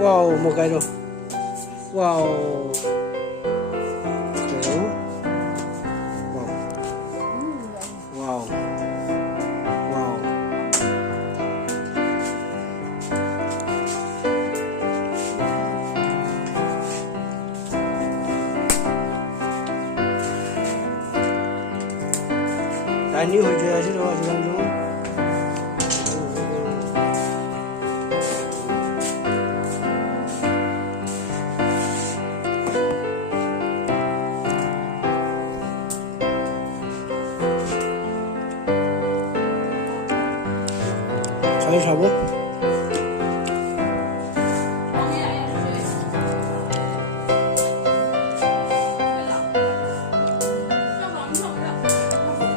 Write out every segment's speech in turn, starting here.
Wow, một cái rồi. Wow. Cái đó. Wow. Wow. Wow. Tani hồi giờ chứ rồi luôn. 잘 잡아?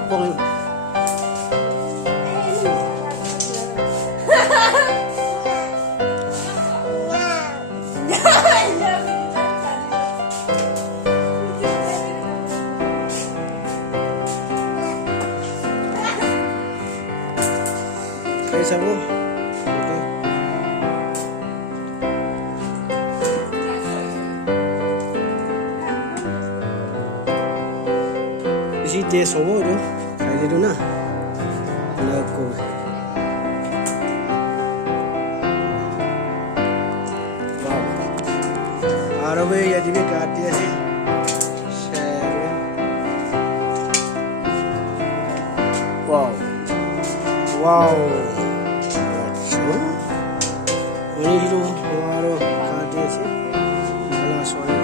뻥. 잘 잡아? Isi dia semua tu, kaya tu na, aku. Wow. Arabe ya jadi kat dia sih. Wow. Wow. Macam. Ini tu, baru kat dia sih. Kalau soal